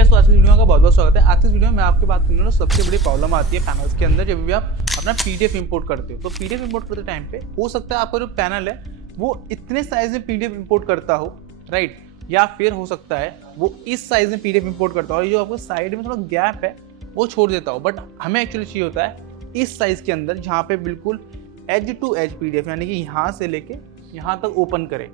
तो आज की वीडियो का बहुत बहुत स्वागत है। आज की वीडियो में मैं आपकी बात करूँगा सबसे बड़ी प्रॉब्लम आती है पैनल्स के अंदर जब भी आप अपना पीडीएफ इंपोर्ट करते हो। तो पीडीएफ इंपोर्ट करते टाइम पे हो सकता है आपका जो पैनल है वो इतने साइज में पीडीएफ इंपोर्ट करता हो, राइट, या फिर हो सकता है वो इस साइज में पीडीएफ इंपोर्ट करता हो, जो आपको साइड में थोड़ा गैप है वो छोड़ देता हो। बट हमें एक्चुअली चाहिए होता है इस साइज के अंदर जहाँ पे बिल्कुल एज टू एज पीडीएफ यानी कि यहाँ से लेके यहाँ तक ओपन करे।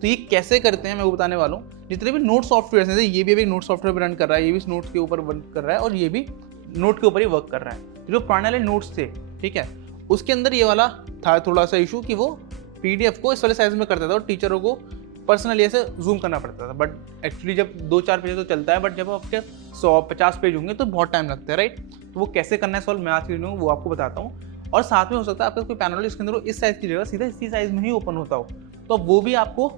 तो ये कैसे करते हैं मैं वो बताने वाला हूँ। जितने भी नोट सॉफ्टवेयर हैं, ये भी अभी नोट सॉफ्टवेयर पर रन कर रहा है, ये भी नोट्स के ऊपर वर्क कर रहा है और ये भी नोट के ऊपर ही वर्क कर रहा है। जो पुराने वाले नोट्स थे, ठीक है, उसके अंदर ये वाला था थोड़ा सा इशू कि वो पीडीएफ को इस वाले साइज में करता था और टीचरों को पर्सनली ऐसे जूम करना पड़ता था। बट एक्चुअली जब 2-4 पेज तो चलता है, बट जब आपके 100-50 पेज होंगे तो बहुत टाइम लगता है, राइट। तो वो कैसे करना है सॉल्व मैं आज की वीडियो में वो आपको बताता हूँ। और साथ में हो सकता है आपका कोई पैनल इसके अंदर इस साइज की जगह सीधा इसी साइज में ही ओपन होता हो, तो वो भी आपको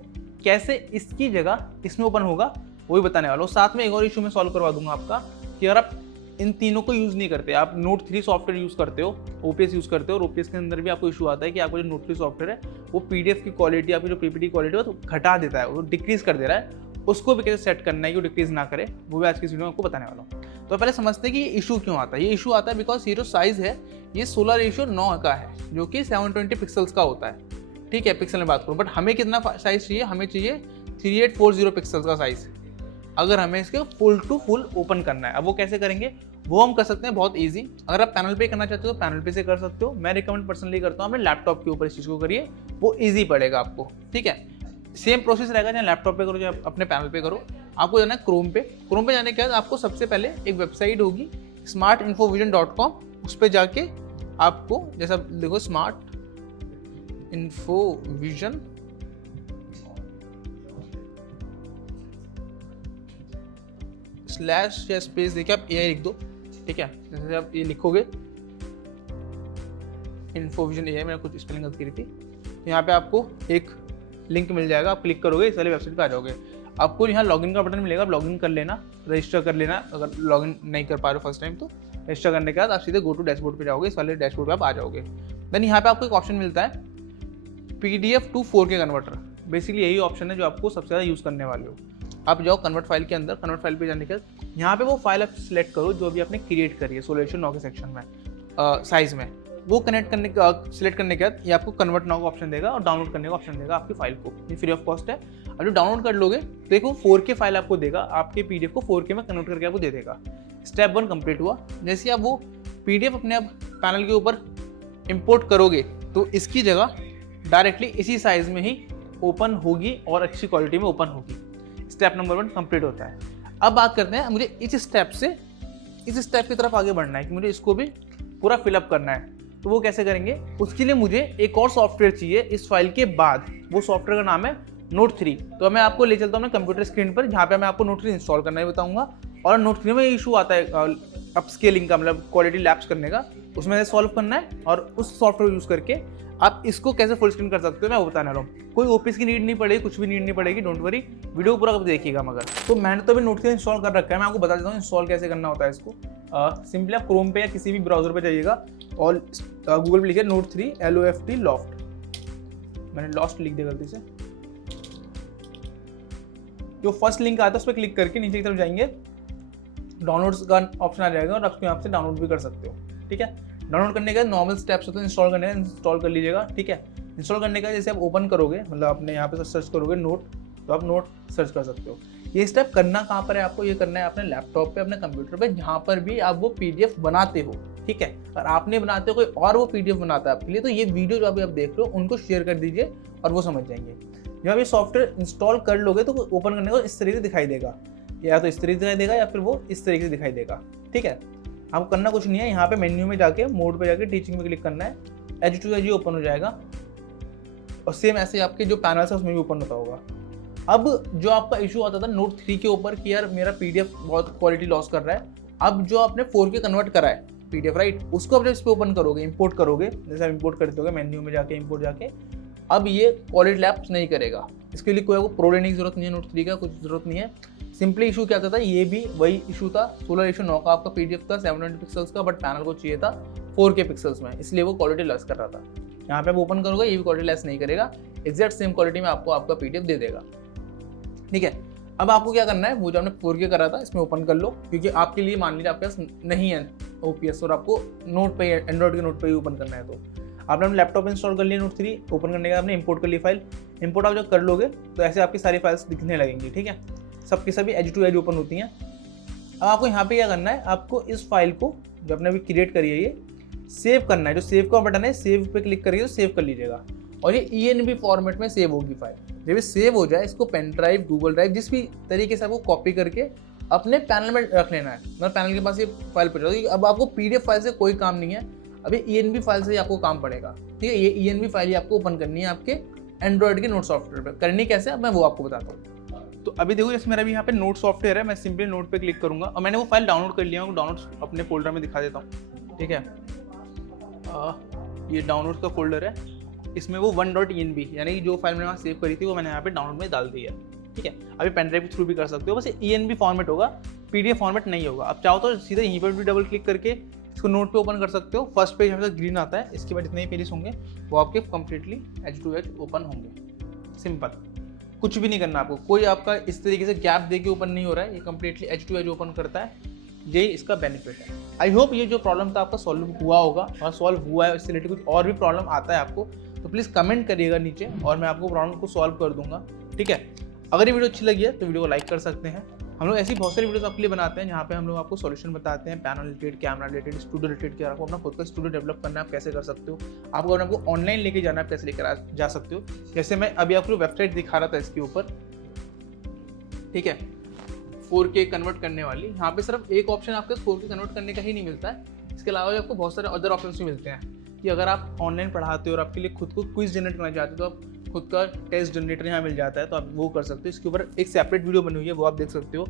कैसे इसकी जगह इसमें ओपन होगा वो भी बताने वाला हूँ। साथ में एक और इशू मैं सॉल्व करवा दूंगा आपका कि अगर आप इन तीनों को यूज़ नहीं करते, आप नोट 3 सॉफ्टवेयर यूज़ करते हो, ओपीएस यूज़ करते हो, और ओपीएस के अंदर भी आपको इशू आता है कि आपको जो नोट 3 सॉफ्टवेयर है वो पीडीएफ की क्वालिटी, आपकी जो पीपीटी क्वालिटी है तो घटा देता है, वो डिक्रीज कर दे रहा है, उसको भी कैसे सेट करना है कि वो डिक्रीज ना करे वो भी आज की वीडियो में आपको बताने वाला हूँ। तो पहले समझते हैं कि ये इशू क्यों आता है। ये इशू आता है बिकॉज ये जो साइज़ है ये 16:9 का है, जो कि 720 पिक्सल्स का होता है, ठीक है, पिक्सल में बात करूँ। बट हमें कितना साइज चाहिए, हमें चाहिए 3840 पिक्सल्स का साइज अगर हमें इसके फुल टू फुल ओपन करना है। अब वो कैसे करेंगे वो हम कर सकते हैं बहुत इजी। अगर आप पैनल पे करना चाहते हो तो पैनल पे से कर सकते हो। मैं रिकमेंड पर्सनली करता हूँ अपने लैपटॉप के ऊपर इस चीज़ को करिए, वो इजी पड़ेगा आपको, ठीक है। सेम प्रोसेस रहेगा चाहे लैपटॉप पे करो चाहे अपने पैनल पे करो। आपको जाना है क्रोम पे। क्रोम पे जाने के बाद आपको सबसे पहले एक वेबसाइट होगी smartinfovision.com, उस पर जाके आपको जैसा देखो स्मार्ट इन्फोविजन स्लैश या स्पेस देखिए आप एआई लिख दो, ठीक है। जैसे आप ये लिखोगे इन्फोविजन एआई, मैंने कुछ स्पेलिंग गलत करी थी, यहाँ पे आपको एक लिंक मिल जाएगा, आप क्लिक करोगे इस वाली वेबसाइट पे आ जाओगे। आपको यहाँ लॉगिन का बटन मिलेगा, आप लॉगिन कर लेना, रजिस्टर कर लेना। अगर लॉगिन नहीं कर पा रहे हो फर्स्ट टाइम तो रजिस्टर करने के बाद आप सीधे गो टू डैशबोर्ड पे जाओगे, इस वाले डैशबोर्ड पे आप आ जाओगे। देन यहाँ पे आपको एक ऑप्शन मिलता है PDF to 4K converter. Basically यही ऑप्शन है जो आपको सबसे ज़्यादा यूज़ करने वाले हो। आप जाओ कन्वर्ट फाइल के अंदर, कन्वर्ट फाइल पे जाने के बाद यहाँ पे वो फाइल आप सिलेक्ट करो जो अभी आपने क्रिएट करी है सोल्यूशन नाउ के सेक्शन में, साइज में। वो कनेक्ट करने सिलेक्ट करने के बाद ये आपको कन्वर्ट नाउ का ऑप्शन देगा और डाउनलोड करने का ऑप्शन देगा आपकी फाइल को। ये फ्री ऑफ कॉस्ट है। अब जो डाउनलोड कर लोगे तो देखो 4K फाइल आपको देगा, आपके PDF को 4K में कन्वर्ट करके आपको दे देगा। स्टेप 1 कंप्लीट हुआ। जैसे आप वो PDF अपने आप पैनल के ऊपर इम्पोर्ट करोगे तो इसकी जगह डायरेक्टली इसी साइज में ही ओपन होगी और अच्छी क्वालिटी में ओपन होगी। स्टेप नंबर 1 कंप्लीट होता है। अब बात करते हैं मुझे इस स्टेप की तरफ आगे बढ़ना है कि मुझे इसको भी पूरा फिलअप करना है। तो वो कैसे करेंगे, उसके लिए मुझे एक और सॉफ्टवेयर चाहिए इस फाइल के बाद। वो सॉफ्टवेयर का नाम है नोट 3। तो मैं आपको ले चलता हूँ अपने कंप्यूटर स्क्रीन पर, जहाँ पे मैं आपको नोट 3 इंस्टॉल करना ही बताऊंगा। और नोट 3 में इशू आता है अपस्केलिंग का, मतलब क्वालिटी लैप्स करने का, उसमें सॉल्व करना है। और उस सॉफ्टवेयर यूज़ करके आप इसको कैसे फुल स्क्रीन कर सकते हो मैं वो बताने वाला हूँ। कोई ओपीएस की नीड नहीं पड़ेगी, कुछ भी नीड नहीं पड़ेगी, डोंट वरी, वीडियो पूरा कब देखिएगा। मगर तो मैंने तो अभी नोट 3 इंस्टॉल कर रखा है, मैं आपको बता देता हूँ इंस्टॉल कैसे करना होता है इसको। सिंपली आप क्रोम पे या किसी भी ब्राउजर पे जाइएगा और गूगल पे लिखिए नोट 3 LOFT लॉफ्ट। मैंने लॉस्ट लिख दिया गलती से। जो फर्स्ट लिंक आता है उस पर क्लिक करके नीचे की तरफ जाएंगे, डाउनलोड्स का ऑप्शन आ जाएगा और आप यहाँ से डाउनलोड भी कर सकते हो, ठीक है। डाउनलोड करने के नॉर्मल स्टेप्स होते हैं, इंस्टॉल करने का इंस्टॉल कर लीजिएगा, ठीक है। इंस्टॉल करने का जैसे आप ओपन करोगे, मतलब आपने यहाँ पे सर्च करोगे नोट, तो आप नोट सर्च कर सकते हो। ये स्टेप करना कहाँ पर है आपको, ये करना है अपने लैपटॉप पे, अपने कंप्यूटर पे, जहाँ पर भी आप वो PDF बनाते हो, ठीक है। अगर आप नहीं बनाते हो कोई और वो PDF बनाता है आपके लिए, तो ये वीडियो जो अभी आप देख रहे हो उनको शेयर कर दीजिए और वो समझ जाएंगे। जब ये सॉफ्टवेयर इंस्टॉल कर लोगे तो ओपन करने को इस तरीके से दिखाई देगा, या तो इस तरीके से दिखाई देगा या फिर वो इस तरीके से दिखाई देगा, ठीक है। आपको करना कुछ नहीं है, यहाँ पे मेन्यू में जाके मोड पे जाके टीचिंग में क्लिक करना है, एज टू एज ही ओपन हो जाएगा। और सेम ऐसे ही आपके जो पैनल्स है उसमें भी ओपन होता होगा। अब जो आपका इशू आता था नोट 3 के ऊपर कि यार मेरा PDF बहुत क्वालिटी लॉस कर रहा है, अब जो आपने 4K कन्वर्ट करा है PDF, राइट, उसको अब जब इस पर ओपन करोगे, इंपोर्ट करोगे, जैसे आप इंपोर्ट करते हो मेन्यू में जाके इंपोर्ट जाके, अब ये क्वालिटी लैप्स नहीं करेगा। इसके लिए कोई आपको प्रो लेने की जरूरत नहीं है, नोट 3 का कुछ जरूरत नहीं है। सिंपली इशू क्या आता था, ये भी वही इशू था, 16:9 का आपका PDF था 720 पिक्सल्स का, बट पैनल को चाहिए था 4K पिक्सल्स में, इसलिए वो क्वालिटी लेस कर रहा था। यहाँ पे आप ओपन करोगे ये भी क्वालिटी लेस नहीं करेगा, एग्जैक्ट सेम क्वालिटी में आपको आपका PDF दे देगा, ठीक है। अब आपको क्या करना है, वो जो आपने 4K करा था इसमें ओपन कर लो, क्योंकि आपके लिए मान लीजिए आपके पास नहीं है OPS और आपको नोट पे एंड्रॉइड के नोट पे ही ओपन करना है, तो आपने अपना लैपटॉप इंस्टॉल कर लिया, नोट 3 ओपन करने के बाद आपने इंपोर्ट कर ली फाइल। इंपोर्ट आप जब कर लोगे तो ऐसे आपकी सारी फाइल्स दिखने लगेंगी, ठीक है, सबकी सभी एज टू एज ओपन होती हैं। अब आपको यहाँ पे क्या करना है, आपको इस फाइल को जो आपने अभी क्रिएट करी है ये सेव करना है। जो सेव का बटन है, सेव पे क्लिक करके सेव कर लीजिएगा और ये ENB फॉर्मेट में सेव होगी फाइल। जब ये सेव हो जाए, इसको पेन ड्राइव, गूगल ड्राइव, जिस भी तरीके से आपको कॉपी करके अपने पैनल में रख लेना है। मतलब पैनल के पास ये फाइल पड़ जाएगी। अब आपको PDF फाइल से कोई काम नहीं है, अभी ENB फाइल से ही आपको काम पड़ेगा, ठीक है। ये ENB फाइल ही आपको ओपन करनी है आपके एंड्रॉइड के नोट सॉफ्टवेयर पर। करनी कैसे, अब मैं वो आपको बताता हूँ। तो अभी देखो, जैसे मेरा भी यहाँ पे नोट सॉफ्टवेयर है, मैं सिंपली नोट पे क्लिक करूंगा और मैंने वो फाइल डाउनलोड कर लिया हूँ। डाउनलोड अपने फोल्डर में दिखा देता हूँ, ठीक है। ये डाउनलोड का फोल्डर है, इसमें वो 1.env यानी कि जो फाइल मैंने वहाँ सेव करी थी वो मैंने यहाँ पे डाउनलोड में डाल दी है, ठीक है। अभी पेन ड्राइव के थ्रू भी कर सकते हो, बस ENB फॉर्मेट होगा, PDF फॉर्मेट नहीं होगा। अब चाहो तो सीधे यहीं पर भी डबल क्लिक करके इसको नोट पे ओपन कर सकते हो। फर्स्ट पेज हमेशा ग्रीन आता है, इसके बाद जितने ही पेजेस होंगे वो आपके completely edge to edge open होंगे। सिंपल, कुछ भी नहीं करना आपको, कोई आपका इस तरीके से गैप दे के ओपन नहीं हो रहा है, ये completely edge to edge open करता है। यही इसका बेनिफिट है। आई होप ये जो प्रॉब्लम था आपका सॉल्व हुआ होगा, और सॉल्व हुआ है, इससे रिलेटेड कुछ और भी प्रॉब्लम आता है आपको तो प्लीज़ कमेंट करिएगा नीचे और मैं आपको प्रॉब्लम को सॉल्व कर दूंगा, ठीक है। अगर ये वीडियो अच्छी लगी है तो वीडियो को लाइक कर सकते हैं। हम लोग ऐसी बहुत सारी वीडियोस आपके लिए बनाते हैं जहाँ पे हम लोग आपको सॉल्यूशन बताते हैं, panel related, camera related, studio related, कि आपको अपना खुद का स्टूडियो डेवलप करना है आप कैसे कर सकते हो, आपको अगर आपको ऑनलाइन लेके जाना है आप कैसे लेकर जा सकते हो। जैसे मैं अभी आपको वेबसाइट दिखा रहा था इसके ऊपर, ठीक है, 4K कन्वर्ट करने वाली। यहाँ पे सिर्फ एक ऑप्शन आपके 4K कन्वर्ट करने का ही नहीं मिलता है, इसके अलावा भी आपको बहुत सारे अदर ऑप्शन भी मिलते हैं कि अगर आप ऑनलाइन पढ़ाते हो और आपके लिए खुद को क्विज जनरेट करना चाहते हो तो आप खुद का टेस्ट जनरेटर यहाँ मिल जाता है, तो आप वो कर सकते हो। इसके ऊपर एक सेपरेट वीडियो बनी हुई है, वो आप देख सकते हो।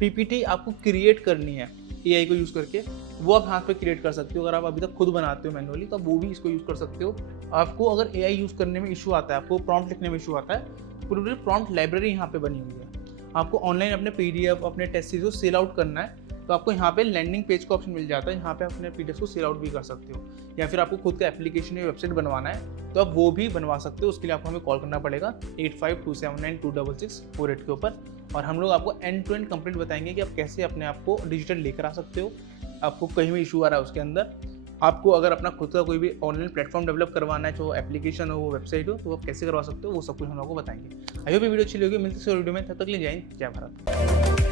PPT आपको क्रिएट करनी है AI को यूज़ करके, वो आप हाथ पे क्रिएट कर सकते हो। अगर आप अभी तक खुद बनाते हो मैनुअली तो आप वो भी इसको यूज़ कर सकते हो। आपको अगर AI यूज़ करने में इशू आता है, आपको प्रॉम्प्ट लिखने में इशू आता है, पूरी प्रॉम्प्ट लाइब्रेरी यहाँ पे बनी हुई है। आपको ऑनलाइन अपने PDF, अपने टेस्ट सीरीज को सेल आउट करना है तो आपको यहाँ पे लैंडिंग पेज का ऑप्शन मिल जाता है, यहाँ पे अपने PDF को सेल आउट भी कर सकते हो। या फिर आपको खुद का एप्लीकेशन या वेबसाइट बनवाना है तो आप वो भी बनवा सकते हो। उसके लिए आपको हमें कॉल करना पड़ेगा 8527926648 के ऊपर, और हम लोग आपको एंड टू एंड कंप्लीट बताएंगे कि आप कैसे अपने आप को डिजिटल लेकर आ सकते हो। आपको कहीं भी इशू आ रहा है उसके अंदर, आपको अगर अपना खुद का कोई भी ऑनलाइन प्लेटफॉर्म डेवलप करवाना है, जो एप्लीकेशन हो, वो वेबसाइट हो, तो आप कैसे करवा सकते हो, वो सब कुछ हम आपको बताएंगे। आई होप ये वीडियो अच्छी लगी, मिलती है वीडियो में, तब तक के लिए जय हिंद, जय भारत।